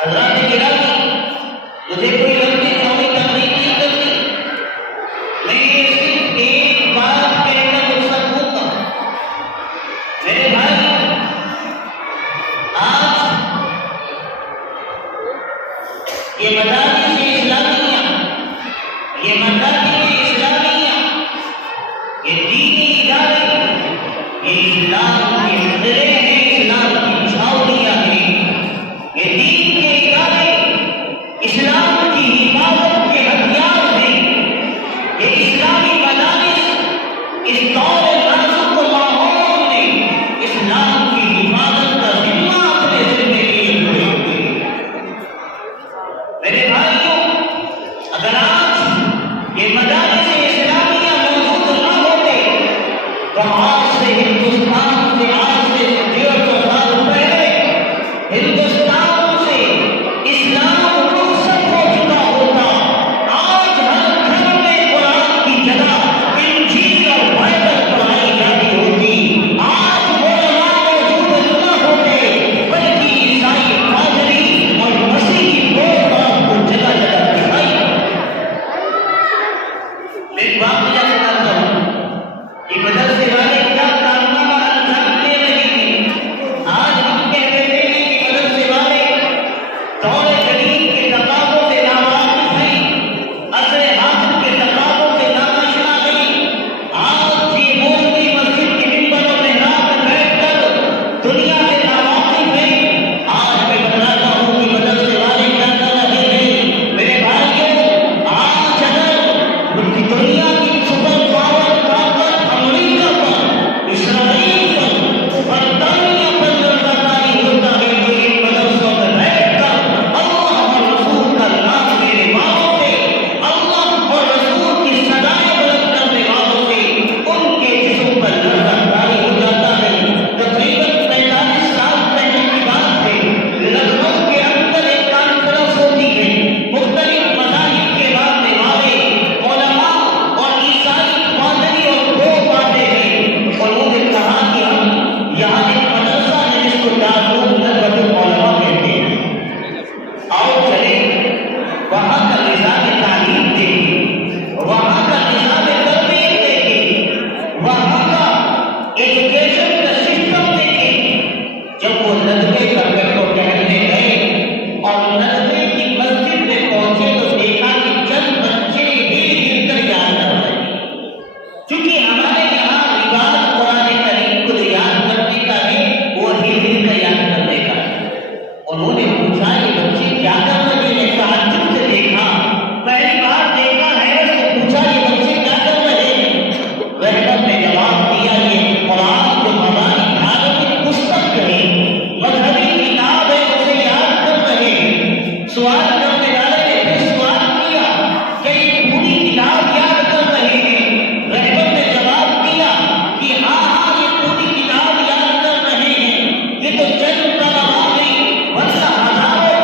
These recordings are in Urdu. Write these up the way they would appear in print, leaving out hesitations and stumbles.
حضرات گرامی، مجھے کوئی لمبی چوڑی تقریر نہیں کرنی، میں یہ صرف ایک بات کہہ کر رخصت ہوتا ہوں۔ میرے بھائی، آج یہ مدارس اسلامیہ، یہ مدارس اسلامیہ، یہ دینی ادارے، یہ اسلام کے قلعے ہیں، اسلام کی چھاؤنیاں ہیں، یہ دین کے ادارے اسلام کی حفاظت کے ہتھیار ہیں۔ یہ اسلامی مدارس اس دور نازک ماحول میں اسلام کی حفاظت کا ذمہ اپنے ذمے لیے ہوئے ہوئے۔ میرے بھائیوں، اگر آج یہ مدارس اسلامیہ موجود نہ ہوتے تو آج سے ہندوستان سے، آج سے 150 سال پہلے ہندوستان سے اسلام رخصت ہو چکا ہوتا۔ آج ہر گھر میں قرآن کی جگہ انجیل اور بائبل پڑھائی جاتی ہوتی۔ آج علماء موجود نہ ہوتے بلکہ عیسائی پادری اور مسیحی پروگرام کو جگہ جگہ دکھائی۔ میں ایک بات یاد کرتا ہوں کہ مدرسے والے کیا کارنامہ انجام دے رہے ہیں۔ آج ہم کہہ دیتے ہیں کہ مدرسے والے دور جدید کے تقاضوں سے ناواقف ہیں، عصر حاضر کے تقاضوں سے ناآشنا ہیں۔ آج یہ مولوی مسجد کے منبر و محراب میں بیٹھ کر دنیا سے ناواقف ہیں۔ آج میں بتاتا ہوں کہ مدرسے والے کیا کر رہے ہیں۔ میرے بھائیوں، آج اگر دنیا کی سپر پاور طاقت امریکہ پر، اسرائیل پر، برطانیہ پر نظرداری ہوتا ہے تو ان مدرسوں میں بیٹھ کر اللہ اور رسول کا نام لینے والوں سے، اللہ اور رسول کی صدائیں بلند کرنے والوں سے ان کے جسم پر نظرداری ہو جاتا ہے۔ تقریباً 45 سال پہلے کی بات ہے، لکھنؤ کے اندر ایک کانفرنس ہوتی ہے۔ مختلف مذاہب کے ماننے والے علماء اور عیسائی پادری اور لوگ آتے ہیں، اور انہوں نے کہا کہ ہم یہاں ایک مدرسہ ہے جس کو دارالعلوم ندوۃ العلماء کہتے ہیں، آؤ چلیں وہاں کا نظام تعلیم دیکھیں، وہاں کا نظام تربیت دیکھیں، وہاں کا ایجوکیشن کا سسٹم دیکھیں۔ جب وہ ندوے کر کر کو ٹہلنے گئے اور ندوے کی مسجد میں پہنچے تو دیکھا کہ چند بچے ہل کر یاد کر رہے ہیں۔ چونکہ ہمارے یہاں رواج قرآن کریم کو یاد کرنے کا ہے، وہ ہل کر یاد کرنے کا ہے۔ انہوں نے پوچھا یہ بچے کیا کر رہے ہیں؟ تعجب سے دیکھا، پہلی بار دیکھا ہے تو پوچھا یہ بچے کیا کر رہے ہیں؟ رہبر نے جواب دیا یہ قرآن جو ہماری دھارمک پستک ہے، مذہبی کتاب ہے، اسے یاد کر رہے ہیں۔ سوال کرنے والے نے پھر سوال کیا کہ یہ پوری کتاب یاد کر رہے ہیں؟ رہبر نے جواب دیا کہ ہاں یہ پوری کتاب یاد کر رہے ہیں۔ یہ تو چند طلبا نہیں ورنہ ہزاروں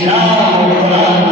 اسلام اور قرآن